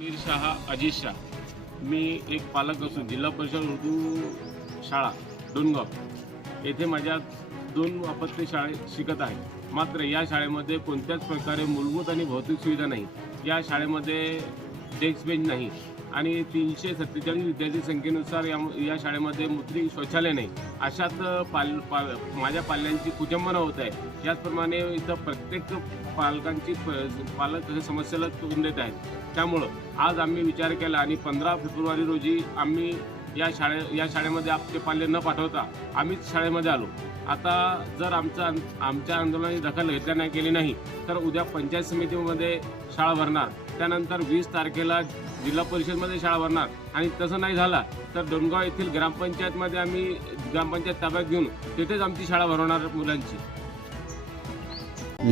मीर शहा अजित शाह. मी एक पालक असून जिल्हा परिषद उर्दू शाळा डोनगाव येथे माझ्या दोन अपत्य शाळेत शिकत आहे मात्र या शाळेमध्ये कोणत्याच प्रकारे मूलभूत आणि भौतिक सुविधा नाही. या शाळेमध्ये डेस्क बेंच नाही. आणि तीनशे सत्तेचाळीस विद्यार्थी संख्येनुसार या या शाळेमध्ये मुत्री शौचालय नाही. अशात पाल पाल माझ्या पाल्यांची कुचंबना होत आहे. याचप्रमाणे इथं प्रत्येक पालकांची प- पालक समस्येला तोंड देत आहेत. त्यामुळं आज आम्ही विचार केला आणि पंधरा फेब्रुवारी रोजी आम्ही या शाळे या शाळेमध्ये आपले पाल्य न पाठवता आम्हीच शाळेमध्ये आलो. आता जर आमचं आमच्या आंदोलनाची दखल घेतल्या नाही केली नाही तर उद्या पंचायत समितीमध्ये शाळा भरणार. त्यानंतर वीस तारखेला जिल्हा परिषदमध्ये शाळा भरणार. आणि तसं नाही झाला तर डोणगाव येथील ग्रामपंचायतमध्ये आम्ही ग्रामपंचायत ताब्यात घेऊन तिथेच आमची शाळा भरवणार मुलांची.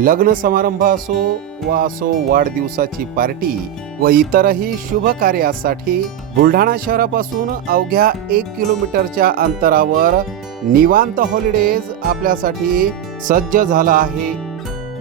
लग्न समारंभ असो वा असो वाढदिवसाची पार्टी व इतरही शुभ कार्यासाठी बुलढाणा शहरापासून अवघ्या एक किलोमीटरच्या अंतरावर निवांत हॉलिडेज आपल्यासाठी सज्ज झाला आहे.